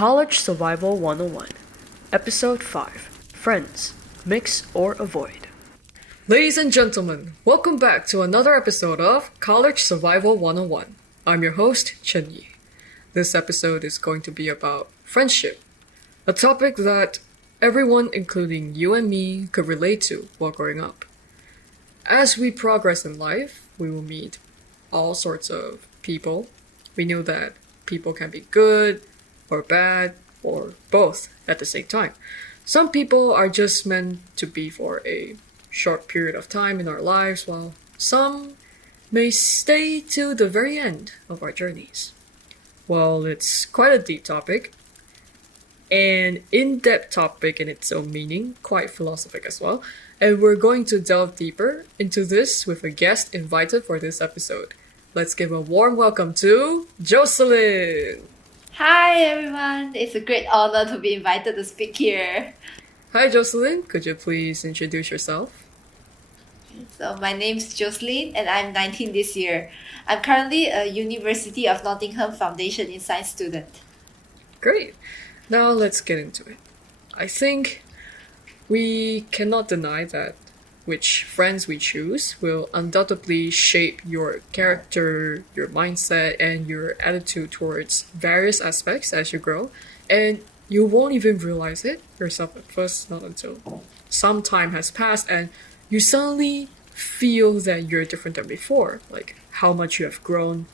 College Survival 101, Episode 5, Friends, Mix or Avoid. Ladies and gentlemen, welcome back to another episode of College Survival 101. I'm your host, Chen Yee. This episode is going to be about friendship, a topic that everyone, including you and me, could relate to while growing up. As we progress in life, we will meet all sorts of people. We know that people can be good or bad or both at the same time. Some people are just meant to be for a short period of time in our lives, while some may stay till the very end of our journeys. Well, it's quite a deep topic, an in-depth topic in its own meaning, quite philosophic as well, and we're going to delve deeper into this with a guest invited for this episode. Let's give a warm welcome to Jocelyn! Hi everyone, it's a great honor to be invited to speak here. Hi Jocelyn, could you please introduce yourself? So my name's Jocelyn and I'm 19 this year. I'm currently a University of Nottingham Foundation in Science student. Great. Now let's get into it. I think we cannot deny that which friends we choose will undoubtedly shape your character, your mindset, and your attitude towards various aspects as you grow. And you won't even realize it yourself at first, not until some time has passed and you suddenly feel that you're different than before, like how much you have grown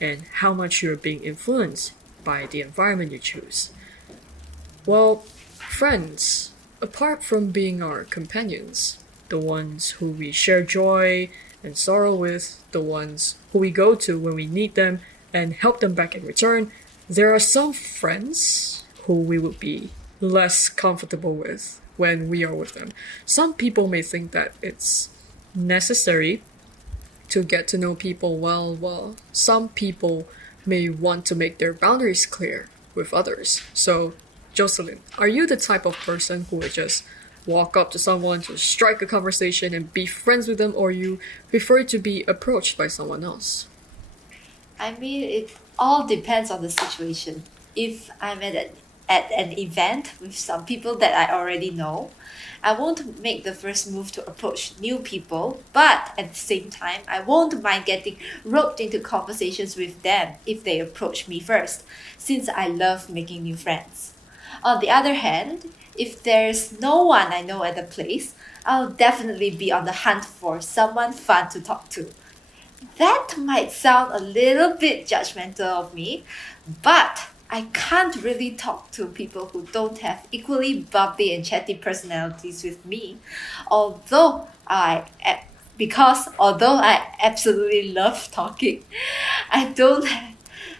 and how much you're being influenced by the environment you choose. Well, friends, apart from being our companions, the ones who we share joy and sorrow with, the ones who we go to when we need them and help them back in return, there are some friends who we would be less comfortable with when we are with them. Some people may think that it's necessary to get to know people well, while some people may want to make their boundaries clear with others. So, Jocelyn, are you the type of person who would just walk up to someone to strike a conversation and be friends with them, or you prefer to be approached by someone else? I mean, it all depends on the situation. If I'm at an event with some people that I already know, I won't make the first move to approach new people, but at the same time, I won't mind getting roped into conversations with them if they approach me first, since I love making new friends. On the other hand, if there's no one I know at the place, I'll definitely be on the hunt for someone fun to talk to. That might sound a little bit judgmental of me, but I can't really talk to people who don't have equally bubbly and chatty personalities with me. Although I absolutely love talking,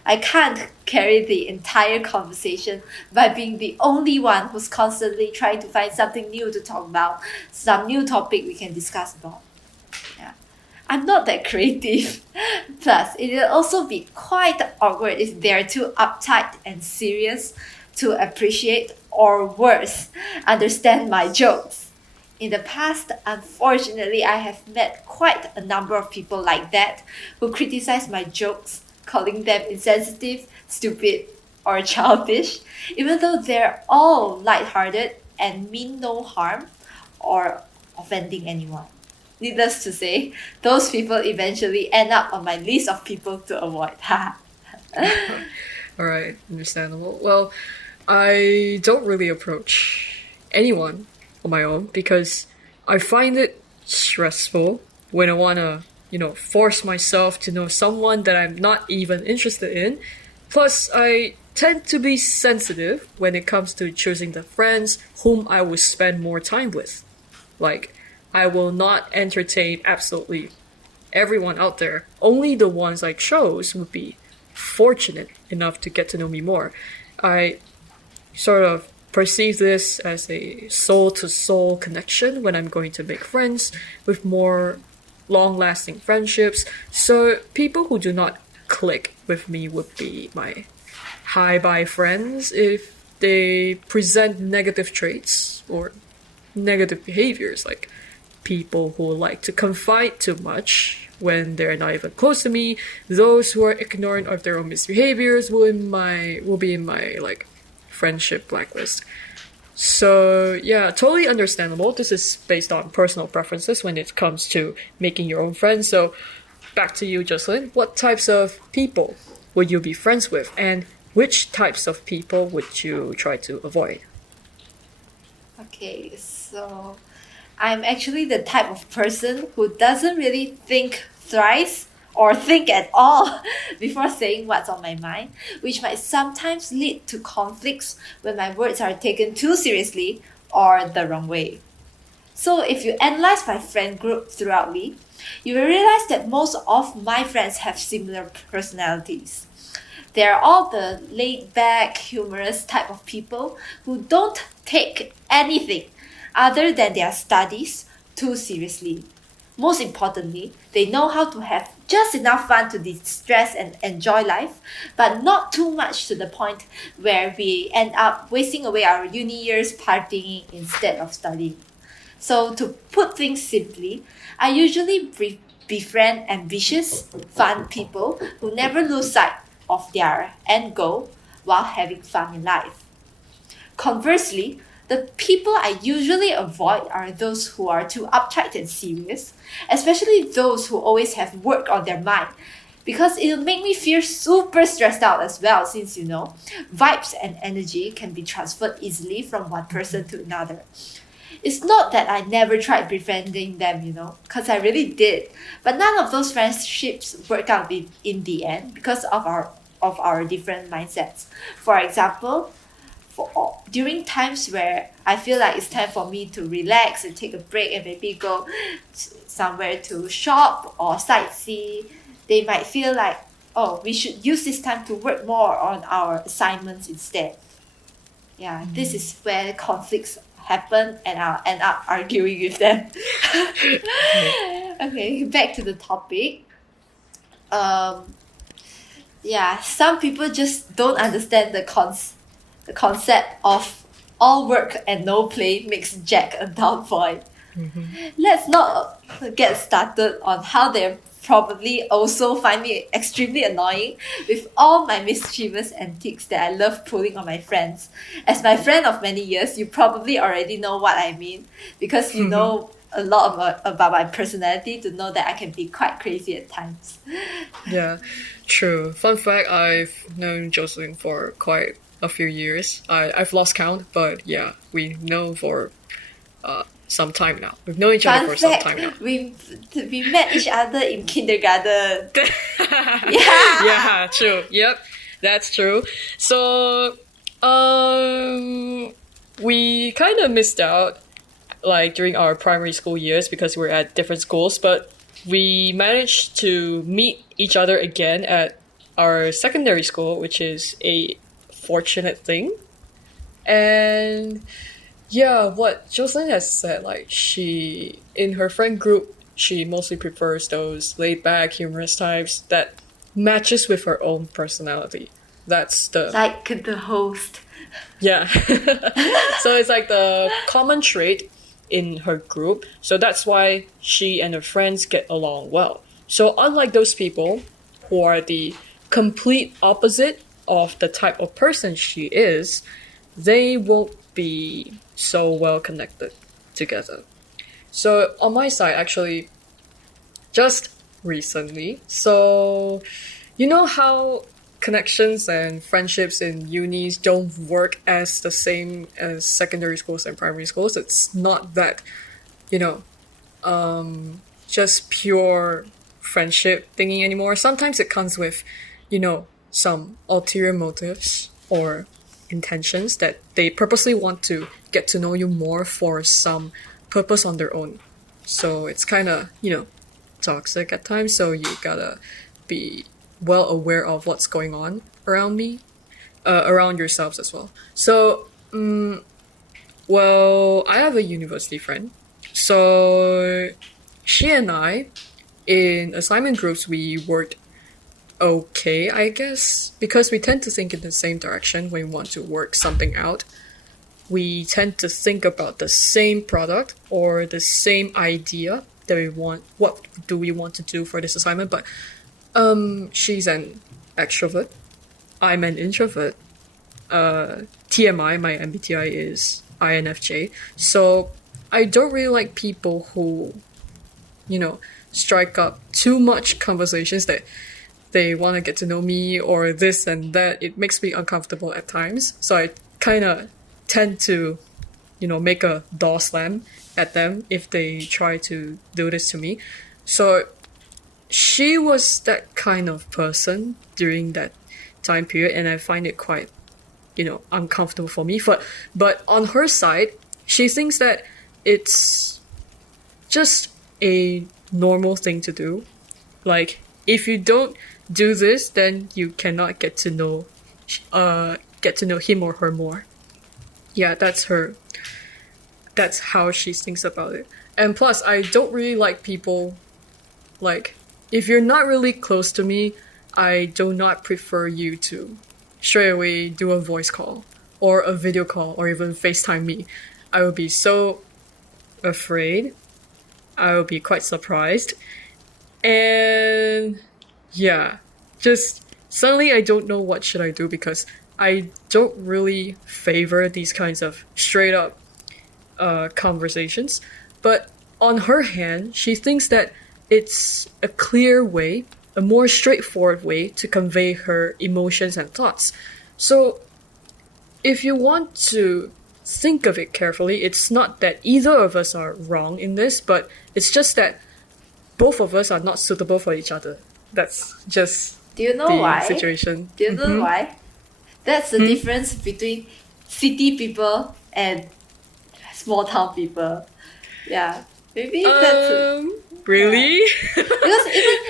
I can't carry the entire conversation by being the only one who's constantly trying to find something new to talk about, some new topic we can discuss about. Yeah. I'm not that creative. Plus, it'll also be quite awkward if they're too uptight and serious to appreciate or worse, understand my jokes. In the past, unfortunately, I have met quite a number of people like that who criticize my jokes, calling them insensitive, stupid, or childish, even though they're all lighthearted and mean no harm or offending anyone. Needless to say, those people eventually end up on my list of people to avoid. Alright, understandable. Well, I don't really approach anyone on my own because I find it stressful when I want to force myself to know someone that I'm not even interested in. Plus, I tend to be sensitive when it comes to choosing the friends whom I will spend more time with. Like, I will not entertain absolutely everyone out there. Only the ones I chose would be fortunate enough to get to know me more. I sort of perceive this as a soul-to-soul connection when I'm going to make friends with more long-lasting friendships. So people who do not click with me would be my hi-bye friends if they present negative traits or negative behaviors, like people who like to confide too much when they're not even close to me. Those who are ignorant of their own misbehaviors will be in my like friendship blacklist. So yeah, totally understandable. This is based on personal preferences when it comes to making your own friends. So back to you, Jocelyn. What types of people would you be friends with, and which types of people would you try to avoid? Okay, so I'm actually the type of person who doesn't really think thrice or think at all before saying what's on my mind, which might sometimes lead to conflicts when my words are taken too seriously or the wrong way. So if you analyze my friend group thoroughly, you will realize that most of my friends have similar personalities. They're all the laid back, humorous type of people who don't take anything other than their studies too seriously. Most importantly, they know how to have just enough fun to distress and enjoy life, but not too much to the point where we end up wasting away our uni years partying instead of studying. So, to put things simply, I usually befriend ambitious, fun people who never lose sight of their end goal while having fun in life. Conversely, the people I usually avoid are those who are too uptight and serious, especially those who always have work on their mind, because it'll make me feel super stressed out as well, since vibes and energy can be transferred easily from one person to another. It's not that I never tried befriending them, because I really did. But none of those friendships worked out in the end because of our different mindsets. For example, during times where I feel like it's time for me to relax and take a break and maybe go somewhere to shop or sightsee, they might feel like, oh, we should use this time to work more on our assignments instead. Yeah, this is where conflicts happen and I'll end up arguing with them. Okay, back to the topic. Yeah, some people just don't understand the concept of all work and no play makes Jack a dull boy. Let's not get started on how they probably also find me extremely annoying with all my mischievous antics that I love pulling on my friends. As my friend of many years, you probably already know what I mean because you know a lot about my personality to know that I can be quite crazy at times. Yeah, true. Fun fact, I've known Jocelyn for quite a few years. I've lost count, but yeah, we know for some time now. We've known each other for some time now. We met each other in kindergarten. Yeah, true. Yep, that's true. So, we kind of missed out like during our primary school years because we're at different schools, but we managed to meet each other again at our secondary school, which is a fortunate thing. And yeah, what Jocelyn has said, like she in her friend group, she mostly prefers those laid back, humorous types that matches with her own personality. That's the Like the host. yeah. So it's like the common trait in her group. So that's why she and her friends get along well. So unlike those people who are the complete opposite of the type of person she is, they won't be so well connected together. So on my side, actually, just recently, so you know how connections and friendships in unis don't work as the same as secondary schools and primary schools. It's not that, you know, just pure friendship thingy anymore. Sometimes it comes with, some ulterior motives or intentions that they purposely want to get to know you more for some purpose on their own. So it's kind of, toxic at times. So you gotta be well aware of what's going on around around yourselves as well. So, I have a university friend. So she and I, in assignment groups, we worked okay, I guess, because we tend to think in the same direction when we want to work something out. We tend to think about the same product or the same idea that we want. What do we want to do for this assignment? But she's an extrovert. I'm an introvert. TMI, my MBTI is INFJ. So I don't really like people who, strike up too much conversations that they want to get to know me or this and that. It makes me uncomfortable at times. So I kind of tend to, make a door slam at them if they try to do this to me. So she was that kind of person during that time period, and I find it quite, uncomfortable for me. But on her side, she thinks that it's just a normal thing to do. Like, if you don't do this, then you cannot get to know him or her more. Yeah, that's how she thinks about it. And plus, I don't really like people, like, if you're not really close to me, I do not prefer you to straight away do a voice call or a video call or even FaceTime me. I would be so afraid. I would be quite surprised. And yeah, just suddenly I don't know what should I do, because I don't really favor these kinds of straight up conversations. But on her hand, she thinks that it's a clear way, a more straightforward way to convey her emotions and thoughts. So if you want to think of it carefully, it's not that either of us are wrong in this, but it's just that both of us are not suitable for each other. That's just Do you know the why? situation. Do you know why? That's the difference between city people and small town people. Yeah. Maybe that's Really? because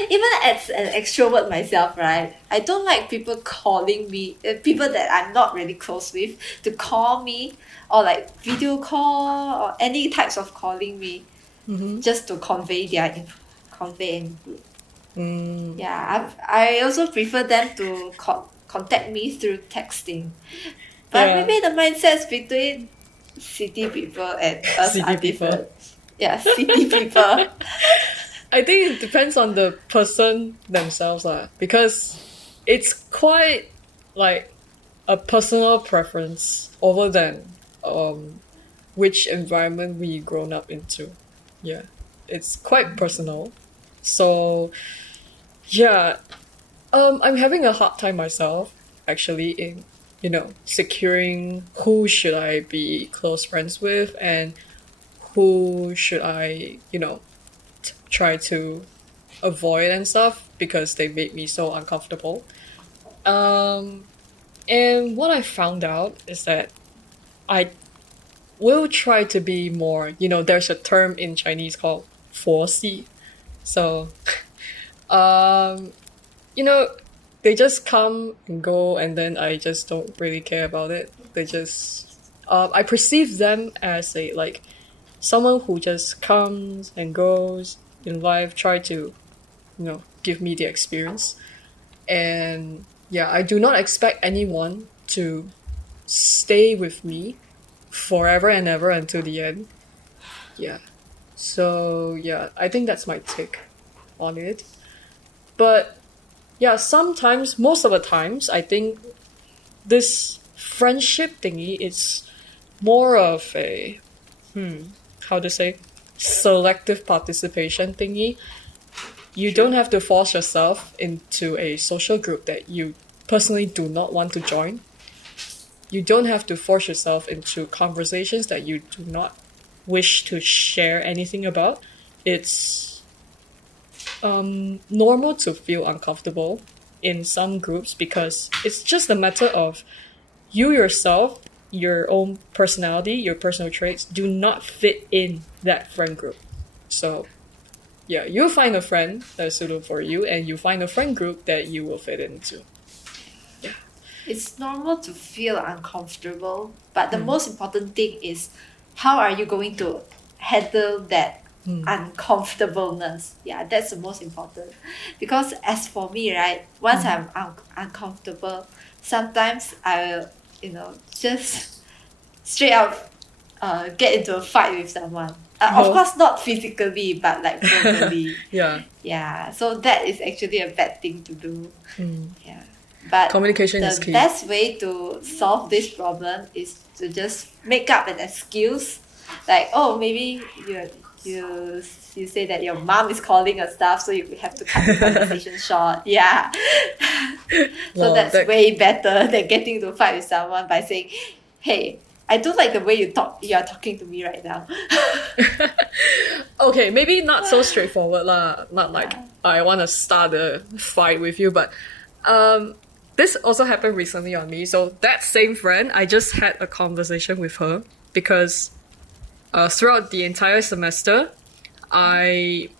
even as an extrovert myself, right? I don't like people calling me, people that I'm not really close with, to call me or like video call or any types of calling me, just to convey any group. Yeah, I also prefer them to contact me through texting. But Yeah. maybe the mindsets between city people and us City are people. different. Yeah, city people. I think it depends on the person themselves, because it's quite like a personal preference over than which environment we grown up into. Yeah, it's quite personal. So yeah, I'm having a hard time myself actually in securing who should I be close friends with and who should I try to avoid and stuff, because they made me so uncomfortable. And what I found out is that I will try to be more, there's a term in Chinese called 佛系. So, they just come and go, and then I just don't really care about it. They just, I perceive them as someone who just comes and goes in life, try to, give me the experience. And yeah, I do not expect anyone to stay with me forever and ever until the end. Yeah. So yeah, I think that's my take on it. But yeah, sometimes, most of the times, I think this friendship thingy is more of a, how to say, selective participation thingy. You don't have to force yourself into a social group that you personally do not want to join. You don't have to force yourself into conversations that you do not wish to share anything about. It's normal to feel uncomfortable in some groups, because it's just a matter of you yourself, your own personality, your personal traits do not fit in that friend group. So yeah, you'll find a friend that's suitable for you, and you find a friend group that you will fit into. It's normal to feel uncomfortable, but the most important thing is how are you going to handle that uncomfortableness. Yeah, that's the most important. Because as for me, right, once I'm uncomfortable, sometimes I will, just straight up get into a fight with someone. Of course, not physically, but like verbally. Yeah. Yeah, so that is actually a bad thing to do. Yeah. But Communication is the key. best way to solve this problem is to just make up an excuse, like, oh, maybe you say that your mom is calling and stuff, so you have to cut the conversation short. Yeah. So Wow, that's that- way better than getting into a fight with someone by saying, hey, I don't like the way you are talking to me right now. Okay, maybe not so straightforward lah. Not like I want to start a fight with you, but this also happened recently on me. So that same friend, I just had a conversation with her because throughout the entire semester, I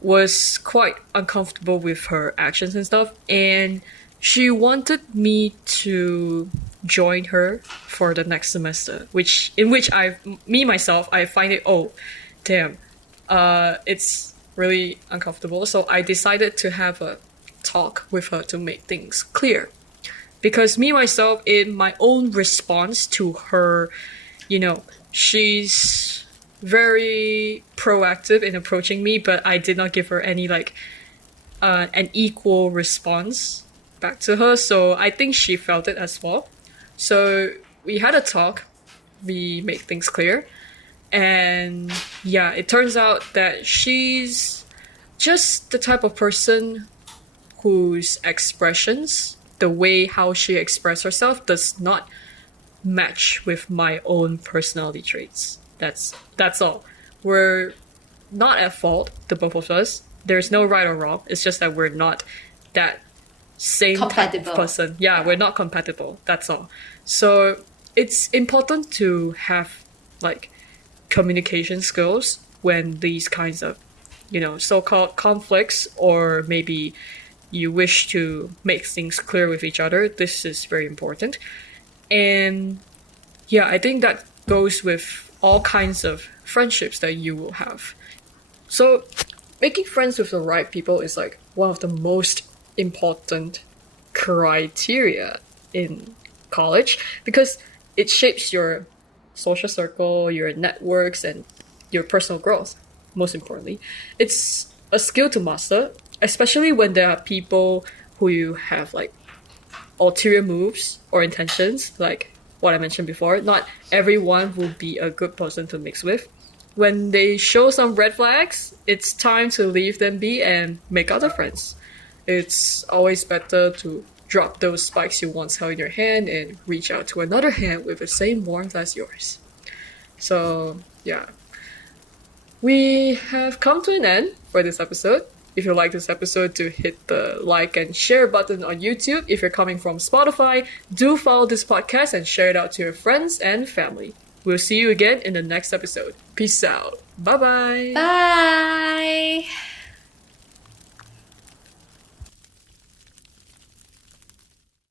was quite uncomfortable with her actions and stuff, and she wanted me to join her for the next semester, in which I find it, oh, damn, it's really uncomfortable. So I decided to have a talk with her to make things clear, because me myself, in my own response to her, she's very proactive in approaching me, but I did not give her any an equal response back to her. So I think she felt it as well. So we had a talk, we made things clear, and yeah, it turns out that she's just the type of person whose expressions, the way how she expresses herself, does not match with my own personality traits. That's all. We're not at fault, the both of us. There's no right or wrong. It's just that we're not that same type of Compatible. person. Yeah, we're not compatible. That's all. So it's important to have communication skills when these kinds of so-called conflicts, or maybe you wish to make things clear with each other. This is very important. And yeah, I think that goes with all kinds of friendships that you will have. So making friends with the right people is one of the most important criteria in college, because it shapes your social circle, your networks, and your personal growth. Most importantly, it's a skill to master, especially when there are people who you have ulterior moves or intentions, like what I mentioned before. Not everyone will be a good person to mix with. When they show some red flags, it's time to leave them be and make other friends. It's always better to drop those spikes you once held in your hand and reach out to another hand with the same warmth as yours. So, yeah. We have come to an end for this episode. If you like this episode, do hit the like and share button on YouTube. If you're coming from Spotify, do follow this podcast and share it out to your friends and family. We'll see you again in the next episode. Peace out. Bye-bye. Bye.